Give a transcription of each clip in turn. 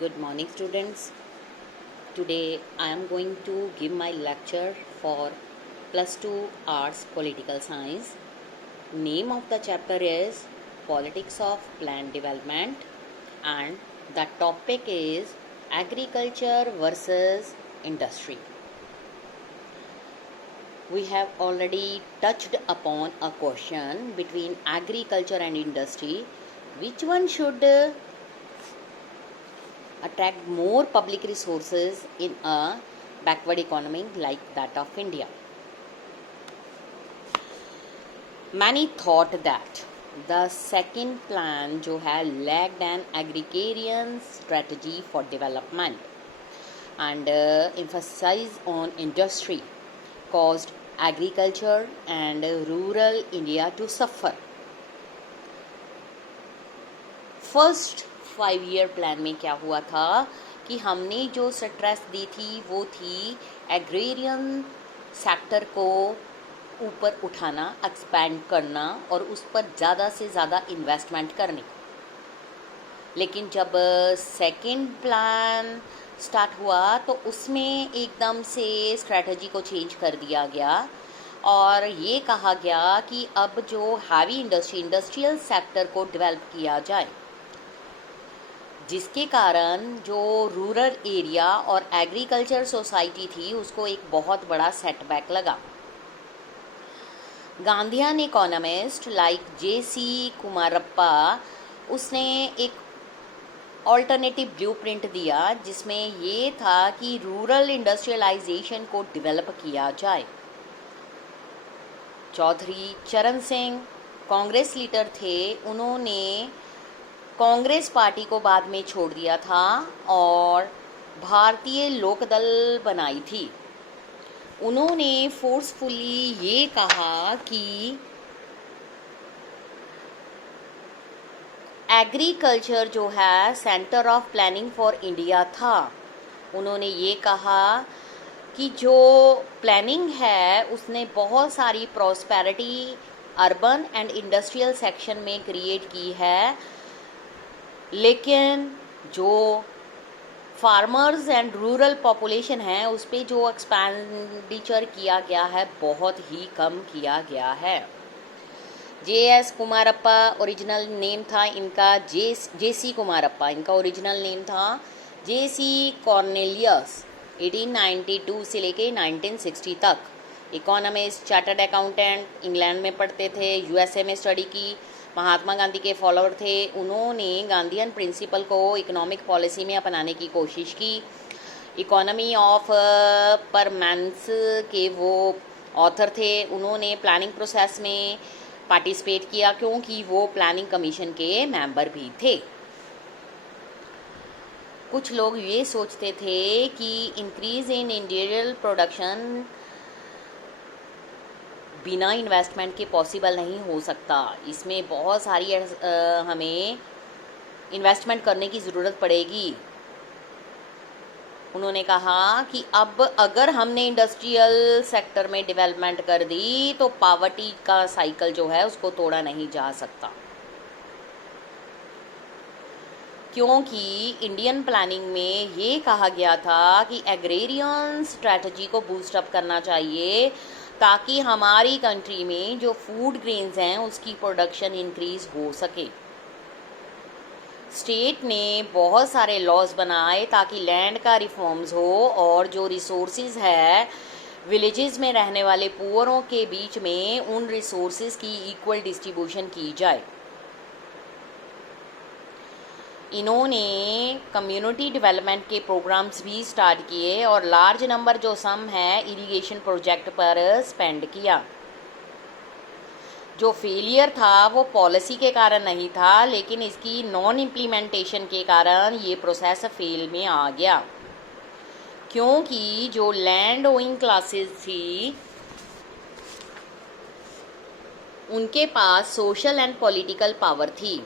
Good morning, students. Today I am going to give my lecture for plus 2 Arts Political Science. Name of the chapter is Politics of Land Development, and the topic is Agriculture versus Industry. We have already touched upon a question between agriculture and industry. Which one should attract more public resources in a backward economy like that of India? Many thought that the second plan जो है lacked an agrarian strategy for development and emphasis on industry caused agriculture and rural India to suffer. First 5 year plan में क्या हुआ था कि हमने जो stress दी थी वो थी एग्रेरियन सेक्टर को ऊपर उठाना, एक्सपैंड करना और उस पर ज़्यादा से ज़्यादा इन्वेस्टमेंट करने। लेकिन जब सेकंड प्लान स्टार्ट हुआ तो उसमें एकदम से स्ट्रेटजी को चेंज कर दिया गया और ये कहा गया कि अब जो हैवी इंडस्ट्रियल सेक्टर को डेवलप किया जाए, जिसके कारण जो रूरल एरिया और एग्रीकल्चर सोसाइटी थी उसको एक बहुत बड़ा सेटबैक लगा। Gandhian economist like J.C. Kumarappa उसने एक ऑल्टरनेटिव ब्लूप्रिंट दिया जिसमें ये था कि रूरल इंडस्ट्रियलाइजेशन को डेवलप किया जाए। चौधरी चरण सिंह कांग्रेस लीडर थे, उन्होंने कांग्रेस पार्टी को बाद में छोड़ दिया था और भारतीय लोकदल बनाई थी। उन्होंने फोर्सफुली ये कहा कि एग्रीकल्चर जो है centre of planning for India था। उन्होंने ये कहा कि जो प्लानिंग है उसने बहुत सारी prosperity urban and industrial section में क्रिएट की है, लेकिन जो फार्मर्स एंड रूरल पॉपुलेशन है उस पर जो एक्सपेंडिचर किया गया है बहुत ही कम किया गया है। J.S. कुमारप्पा ओरिजिनल नेम था इनका, J.C. कुमारप्पा इनका ओरिजिनल नेम था। J.C. कॉर्नेलियस 1892 से लेके 1960 तक इकोनॉमिस्ट, चार्टर्ड अकाउंटेंट, इंग्लैंड में पढ़ते थे, USA में स्टडी की, महात्मा गांधी के फॉलोअर थे। उन्होंने गांधीयन प्रिंसिपल को इकोनॉमिक पॉलिसी में अपनाने की कोशिश की। इकोनॉमी ऑफ परमानेंस के वो ऑथर थे। उन्होंने प्लानिंग प्रोसेस में पार्टिसिपेट किया क्योंकि वो प्लानिंग कमीशन के मेंबर भी थे। कुछ लोग ये सोचते थे कि इंक्रीज इन इंडस्ट्रियल प्रोडक्शन बिना इन्वेस्टमेंट के पॉसिबल नहीं हो सकता, इसमें बहुत सारी हमें इन्वेस्टमेंट करने की ज़रूरत पड़ेगी। उन्होंने कहा कि अब अगर हमने इंडस्ट्रियल सेक्टर में डेवलपमेंट कर दी तो पॉवर्टी का साइकिल जो है उसको तोड़ा नहीं जा सकता, क्योंकि इंडियन प्लानिंग में ये कहा गया था कि एग्रेरियन स्ट्रैटेजी को बूस्ट अप करना चाहिए ताकि हमारी कंट्री में जो फूड ग्रेन्स हैं उसकी प्रोडक्शन इंक्रीज हो सके। स्टेट ने बहुत सारे लॉज बनाए ताकि लैंड का रिफॉर्म्स हो और जो रिसोर्सेज है विलेजेस में रहने वाले पुअरों के बीच में उन रिसोर्सेज की इक्वल डिस्ट्रीब्यूशन की जाए। इन्होंने कम्युनिटी डेवलपमेंट के प्रोग्राम्स भी स्टार्ट किए और लार्ज नंबर जो सम है इरिगेशन प्रोजेक्ट पर स्पेंड किया। जो फेलियर था वो पॉलिसी के कारण नहीं था, लेकिन इसकी नॉन इम्प्लीमेंटेशन के कारण ये प्रोसेस फेल में आ गया, क्योंकि जो लैंड ओइंग क्लासेस थी उनके पास सोशल एंड पॉलिटिकल पावर थी।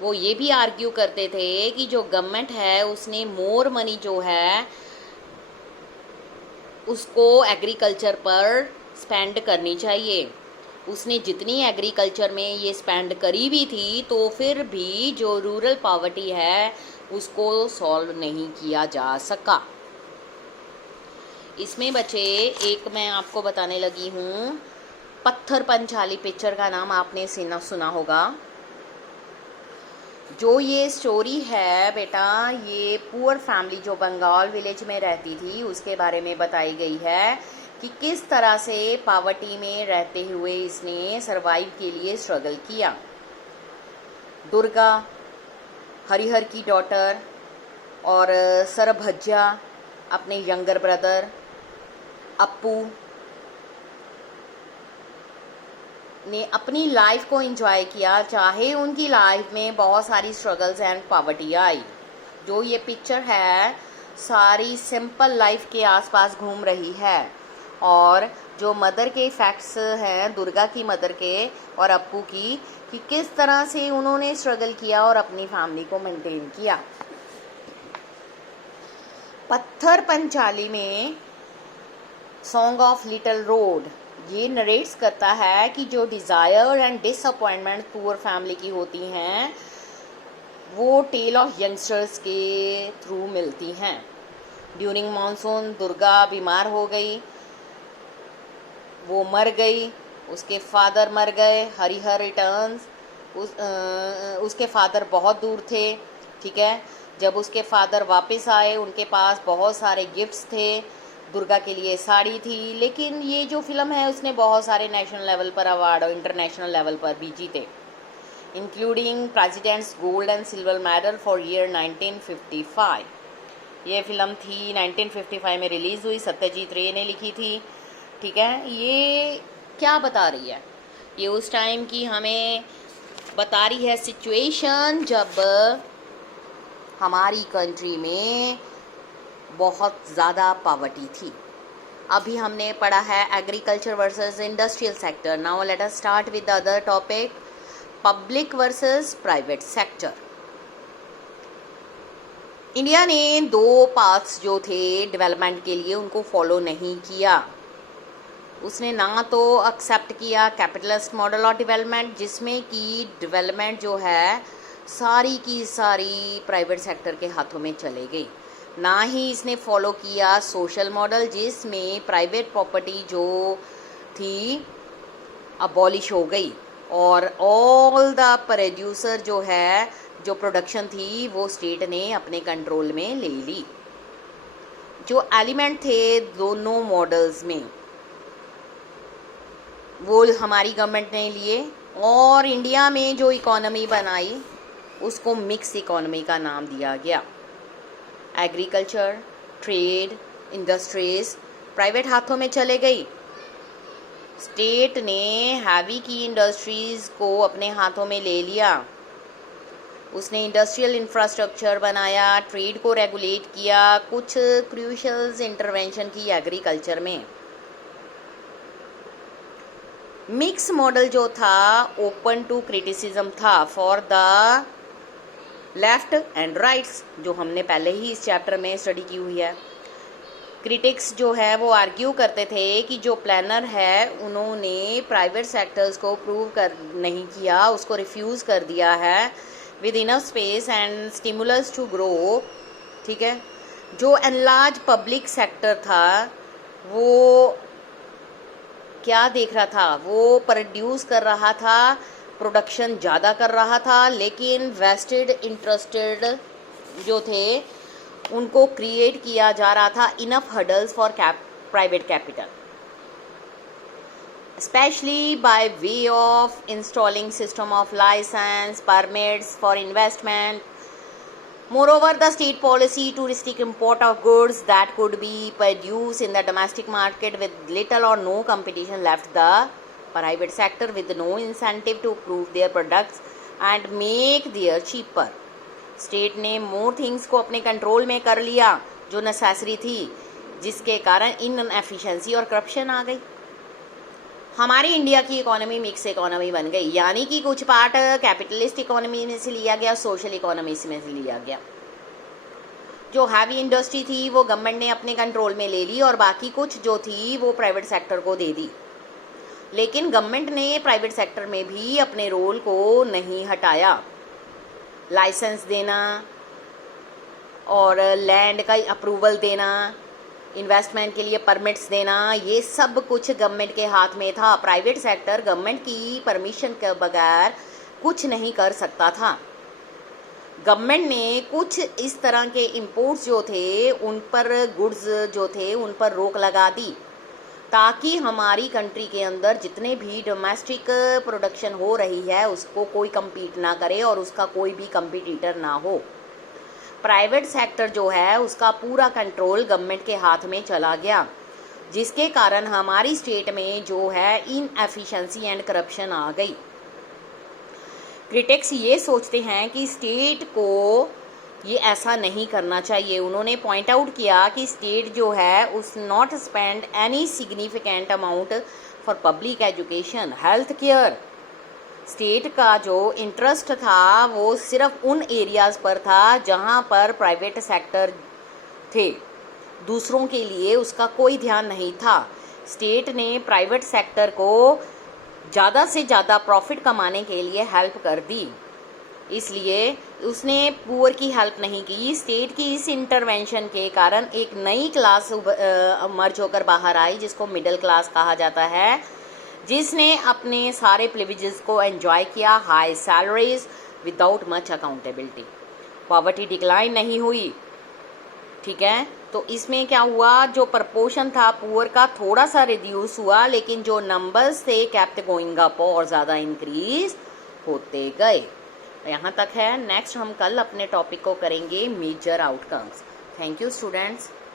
वो ये भी आर्ग्यू करते थे कि जो गवर्नमेंट है उसने मोर मनी जो है उसको एग्रीकल्चर पर स्पेंड करनी चाहिए। उसने जितनी एग्रीकल्चर में ये स्पेंड करी भी थी तो फिर भी जो रूरल पॉवर्टी है उसको सॉल्व नहीं किया जा सका। इसमें बचे एक मैं आपको बताने लगी हूँ, पत्थर पंचाली पिक्चर का नाम आपने सुना होगा। जो ये स्टोरी है बेटा, ये पुअर फैमिली जो बंगाल विलेज में रहती थी उसके बारे में बताई गई है कि किस तरह से पॉवर्टी में रहते हुए इसने सरवाइव के लिए स्ट्रगल किया। दुर्गा, हरिहर की डॉटर, और सरभज्जा अपने यंगर ब्रदर, अप्पू ने अपनी लाइफ को एंजॉय किया, चाहे उनकी लाइफ में बहुत सारी स्ट्रगल्स एंड पॉवर्टी आई। जो ये पिक्चर है सारी सिंपल लाइफ के आसपास घूम रही है, और जो मदर के फैक्ट्स हैं, दुर्गा की मदर के और अप्पू की, कि किस तरह से उन्होंने स्ट्रगल किया और अपनी फैमिली को मेंटेन किया। पत्थर पंचाली में सॉन्ग ऑफ लिटिल रोड ये नरेट्स करता है कि जो desire and disappointment poor family की होती हैं वो टेल ऑफ यंगस्टर्स के थ्रू मिलती हैं। ड्यूरिंग मानसून दुर्गा बीमार हो गई, वो मर गई, उसके फादर मर गए। हरिहर रिटर्न्स, उसके फादर बहुत दूर थे, ठीक है। जब उसके फादर वापस आए उनके पास बहुत सारे गिफ्ट्स थे, दुर्गा के लिए साड़ी थी। लेकिन ये जो फिल्म है उसने बहुत सारे नेशनल लेवल पर अवार्ड और इंटरनेशनल लेवल पर भी जीते, including president's gold and silver medal for year 1955। ये फिल्म थी 1955 में रिलीज़ हुई, सत्यजीत रे ने लिखी थी, ठीक है। ये क्या बता रही है? ये उस टाइम की हमें बता रही है सिचुएशन जब हमारी कंट्री में बहुत ज़्यादा पॉवर्टी थी। अभी हमने पढ़ा है agriculture versus industrial sector. Now let us start with the other topic, public versus private sector. India ने दो पाथ्स जो थे डेवलपमेंट के लिए उनको फॉलो नहीं किया। उसने ना तो एक्सेप्ट किया कैपिटलिस्ट मॉडल ऑफ डेवलपमेंट, जिसमें कि डेवलपमेंट जो है सारी की सारी प्राइवेट सेक्टर के हाथों में चले गई, ना ही इसने फॉलो किया सोशल मॉडल जिसमें प्राइवेट प्रॉपर्टी जो थी अबॉलिश हो गई और ऑल द प्रोड्यूसर जो है, जो प्रोडक्शन थी वो स्टेट ने अपने कंट्रोल में ले ली। जो एलिमेंट थे दोनों मॉडल्स में वो हमारी गवर्नमेंट ने लिए, और इंडिया में जो इकोनॉमी बनाई उसको मिक्स इकोनॉमी का नाम दिया गया। एग्रीकल्चर, ट्रेड, इंडस्ट्रीज प्राइवेट हाथों में चले गई। स्टेट ने हैवी की इंडस्ट्रीज को अपने हाथों में ले लिया। उसने इंडस्ट्रियल इंफ्रास्ट्रक्चर बनाया, ट्रेड को रेगुलेट किया, कुछ क्रूशियल इंटरवेंशन की एग्रीकल्चर में। मिक्स मॉडल जो था ओपन टू क्रिटिसिज्म था for the left and rights, जो हमने पहले ही इस चैप्टर में स्टडी की हुई है। क्रिटिक्स जो है वो आर्ग्यू करते थे कि जो प्लानर है उन्होंने प्राइवेट सेक्टर्स को प्रूव कर नहीं किया, उसको रिफ्यूज़ कर दिया है with enough space and stimulus to grow, ठीक है। जो एनलार्ज पब्लिक सेक्टर था वो क्या देख रहा था, वो प्रोड्यूस कर रहा था, प्रोडक्शन ज़्यादा कर रहा था, लेकिन वेस्टेड इंटरेस्टेड जो थे उनको क्रिएट किया जा रहा था enough hurdles for private capital, specially by way of installing system of licence, permits for investment. Moreover, the state policy to restrict import of goods that could be produced in the domestic market with little or no competition left the private sector with no incentive to prove their products and make their cheaper. State ने more things को अपने control में कर लिया जो necessary थी, जिसके कारण इनएफिशिएंसी और करप्शन आ गई। हमारी इंडिया की इकोनॉमी मिक्स इकोनॉमी बन गई, यानी कि कुछ पार्ट कैपिटलिस्ट इकोनॉमी में से लिया गया, सोशल इकोनॉमी में से लिया गया। जो हैवी इंडस्ट्री थी वो गवर्नमेंट ने अपने कंट्रोल में ले ली और बाकी कुछ जो थी वो प्राइवेट सेक्टर को दे दी। लेकिन गवर्नमेंट ने प्राइवेट सेक्टर में भी अपने रोल को नहीं हटाया। लाइसेंस देना, और लैंड का अप्रूवल देना, इन्वेस्टमेंट के लिए परमिट्स देना, ये सब कुछ गवर्नमेंट के हाथ में था। प्राइवेट सेक्टर गवर्नमेंट की परमिशन के बगैर कुछ नहीं कर सकता था। गवर्नमेंट ने कुछ इस तरह के इंपोर्ट्स जो थे उन पर, गुड्स जो थे उन पर रोक लगा दी, ताकि हमारी कंट्री के अंदर जितने भी डोमेस्टिक प्रोडक्शन हो रही है उसको कोई compete ना करे और उसका कोई भी कंपटीटर ना हो। प्राइवेट सेक्टर जो है उसका पूरा कंट्रोल गवर्नमेंट के हाथ में चला गया, जिसके कारण हमारी स्टेट में जो है इनएफिशिएंसी एंड करप्शन आ गई। क्रिटिक्स ये सोचते हैं कि स्टेट को ये ऐसा नहीं करना चाहिए। उन्होंने पॉइंट आउट किया कि स्टेट जो है उस not spend any significant amount for public education, health care. State का जो इंटरेस्ट था वो सिर्फ उन एरियाज़ पर था जहाँ पर प्राइवेट सेक्टर थे, दूसरों के लिए उसका कोई ध्यान नहीं था। स्टेट ने प्राइवेट सेक्टर को ज़्यादा से ज़्यादा प्रॉफिट कमाने के लिए हेल्प कर दी, इसलिए उसने पुअर की हेल्प नहीं की। स्टेट की इस इंटरवेंशन के कारण एक नई क्लास मर्ज होकर बाहर आई, जिसको मिडिल क्लास कहा जाता है, जिसने अपने सारे प्रिविलेजेस को एंजॉय किया, high salaries without much accountability. Poverty decline नहीं हुई, ठीक है। तो इसमें क्या हुआ, जो प्रपोर्शन था पुअर का थोड़ा सा रिड्यूस हुआ, लेकिन जो नंबर्स थे केप्ट गोइंग अप और ज़्यादा इंक्रीज होते गए। यहाँ तक है। नेक्स्ट हम कल अपने टॉपिक को करेंगे major outcomes. Thank you students.